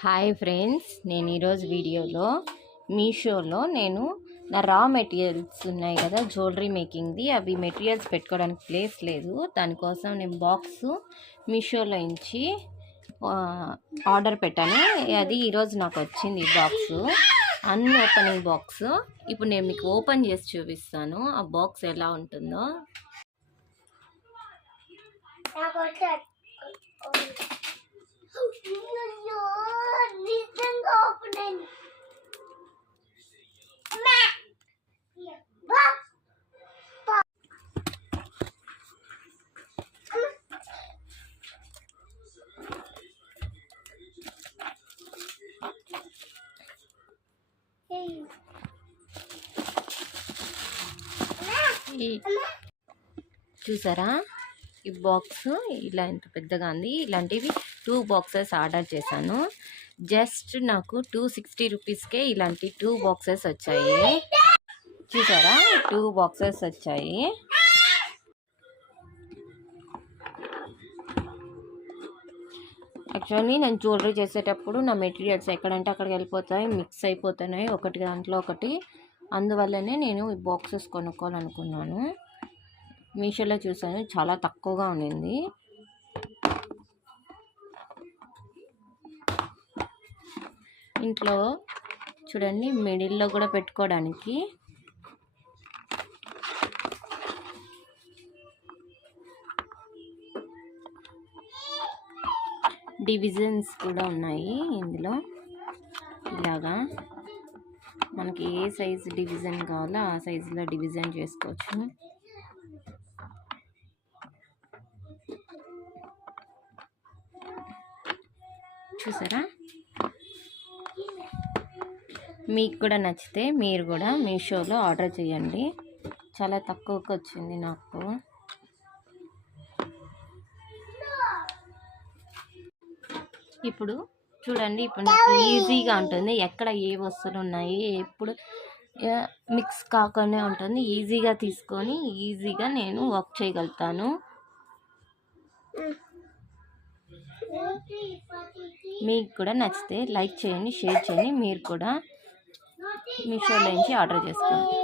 Hi friends, నేను ఈరోజు వీడియోలో మీషోలో నేను నా రా మెటీరియల్స్ ఉన్నాయి కదా జ్యువెలరీ మేకింగ్ది, అవి మెటీరియల్స్ పెట్టుకోవడానికి ప్లేస్ లేదు. దానికోసం నేను బాక్స్ మీషోలో నుంచి ఆర్డర్ పెట్టాను. అది ఈరోజు నాకు వచ్చింది ఈ బాక్స్, ఓపెనింగ్ బాక్స్. ఇప్పుడు నేను మీకు ఓపెన్ చేసి చూపిస్తాను ఆ బాక్స్ ఎలా ఉంటుందో. చూసారా, ఈ బాక్స్ ఇలా ఎంత పెద్దగా ఉంది. ఇలాంటివి 2 బాక్సెస్ ఆర్డర్ చేశాను. జస్ట్ నాకు 260 రూపీస్కే ఇలాంటి 2 బాక్సెస్ వచ్చాయి. చూసారా, 2 బాక్సెస్ వచ్చాయి. యాక్చువల్లీ నేను జ్యువెలరీ చేసేటప్పుడు నా మెటీరియల్స్ ఎక్కడంటే అక్కడికి వెళ్ళిపోతాయి, మిక్స్ అయిపోతున్నాయి ఒకటి దాంట్లో ఒకటి. అందువల్లనే నేను ఈ బాక్సెస్ కొనుక్కోవాలనుకున్నాను. మీషోలో చూసాను, చాలా తక్కువగా ఉండింది. ఇంట్లో చూడండి, మిడిల్లో కూడా పెట్టుకోవడానికి డివిజన్స్ కూడా ఉన్నాయి ఇందులో. ఇలాగా మనకి ఏ సైజు డివిజన్ కావాలో ఆ సైజులో డివిజన్ చేసుకోవచ్చు. చూసారా, మీకు కూడా నచ్చితే మీరు కూడా మీషోలో ఆర్డర్ చేయండి. చాలా తక్కువకి వచ్చింది నాకు. ఇప్పుడు చూడండి, ఇప్పుడు నాకు ఈజీగా ఉంటుంది. ఎక్కడ ఏ వస్తువులు ఉన్నాయి ఎప్పుడు మిక్స్ కాకుండా ఉంటుంది. ఈజీగా తీసుకొని ఈజీగా నేను వర్క్ చేయగలుగుతాను. మీకు కూడా నచ్చితే లైక్ చేయండి, షేర్ చేయండి. మీరు కూడా మీషోలో నుంచి ఆర్డర్ చేసుకోండి.